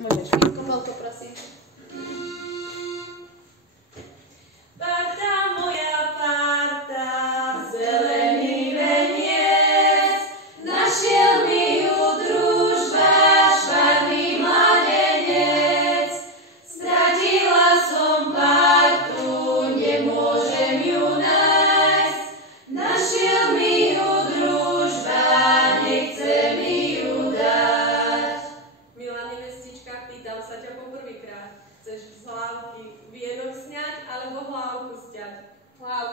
Môžeš. Kopelko, prosím. Parta, moja parta, zelený veniec, našiel mi ju družba, švarný mladenec. Stratila som partu, nemôžem ju nájsť, našiel mi ju družba, nechce mi ju dať. Milá nevestička, pýtam sa ťa poprvýkrát, chceš z hlavky vienok sňať alebo hlavku sťať? Hlavku.